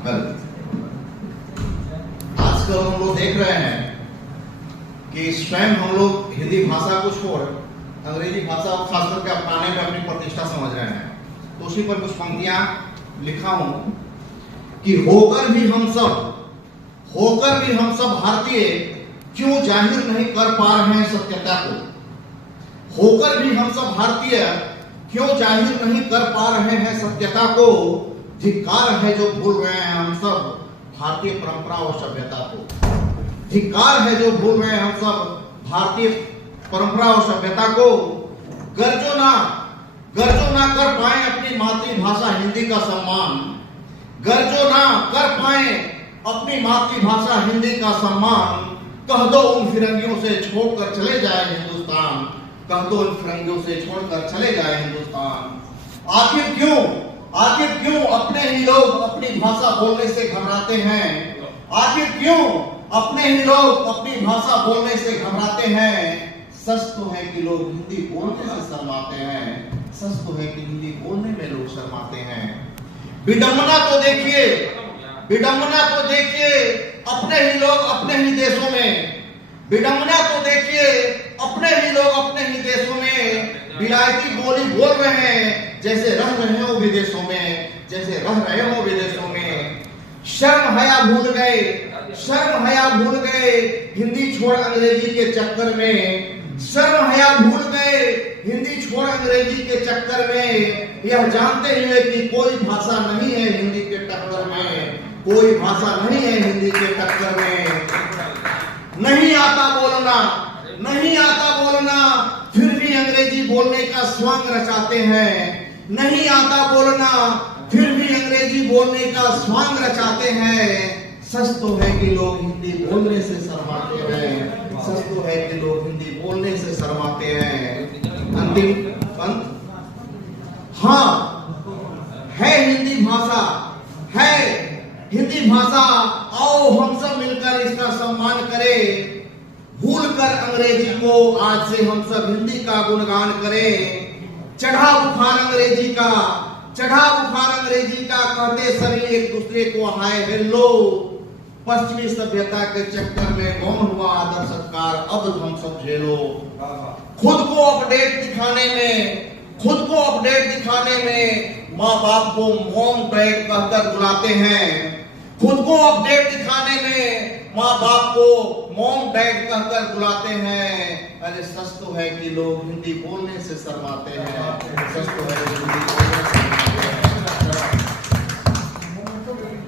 आजकल हम लोग देख रहे हैं कि स्वयं हम लोग हिंदी भाषा को छोड़ अंग्रेजी भाषा और खास करके अपनाने में अपनी प्रतिष्ठा समझ रहे हैं। तो उसी पर कुछ पंक्तियां लिखा हूं कि होकर भी हम सब भारतीय क्यों जाहिर नहीं कर पा रहे हैं सत्यता को। होकर भी हम सब भारतीय क्यों जाहिर नहीं कर पा रहे हैं सत्यता को। धिक्कार है जो भूल रहे हैं हम सब भारतीय परंपरा और सभ्यता को। धिक्कार है जो भूल रहे हैं हम सब भारतीय परंपरा और सभ्यता को। गर्जो ना कर पाए अपनी मातृभाषा हिंदी का सम्मान। गर्जो ना कर पाए अपनी मातृभाषा हिंदी का सम्मान। कह दो उन फिरंगियों से छोड़कर चले जाए हिंदुस्तान। कह दो उन फिरंगियों से छोड़कर चले जाए हिंदुस्तान। आखिर क्यों अपने ही लोग अपनी भाषा बोलने से घबराते हैं। आखिर क्यों अपने ही लोग अपनी भाषा बोलने से घबराते हैं। सच तो है कि लोग हिंदी बोलने से शर्माते हैं। सच तो है कि हिंदी बोलने में लोग शर्माते हैं। विडंबना तो देखिए अपने ही लोग अपने ही देशों में। विडंबना तो देखिए अपने ही लोग अपने ही देशों में विलायती बोली बोल रहे हैं जैसे रह रहे हो विदेशों में। जैसे रह रहे हो विदेशों में। शर्म हया भूल गए हिंदी छोड़ अंग्रेजी के चक्कर में। शर्म हया भूल गए हिंदी छोड़ अंग्रेजी के चक्कर में। यह जानते हुए कि कोई भाषा नहीं है हिंदी के टक्कर में। कोई भाषा नहीं है हिंदी के टक्कर में। नहीं आता बोलना फिर भी अंग्रेजी बोलने का स्वांग रचाते हैं। नहीं आता बोलना फिर भी अंग्रेजी बोलने का स्वांग रचाते हैं। सच तो है कि लोग हिंदी बोलने से शर्माते हैं। सच तो है कि लोग हिंदी बोलने से शर्माते हैं। अंतिम पंथ। हाँ है हिंदी भाषा आओ हम सब मिलकर इसका सम्मान करें। भूल कर अंग्रेजी को आज से हम सब हिंदी का गुणगान करें। चढ़ा बुखार अंग्रेजी का कहते सभी एक दूसरे को हाय हेलो। पश्चिमी सभ्यता के चक्कर में गौण हुआ आदर सत्कार अब हम सब झेलो। खुद को अपडेट दिखाने में माँ बाप को मॉम डैड कहकर बुलाते हैं। खुद को अपडेट दिखाने में माँ बाप को मॉम डैड कहकर बुलाते हैं। अरे सच तो है कि लोग हिंदी बोलने से शर्माते हैं। सच तो है कि हिंदी बोलने से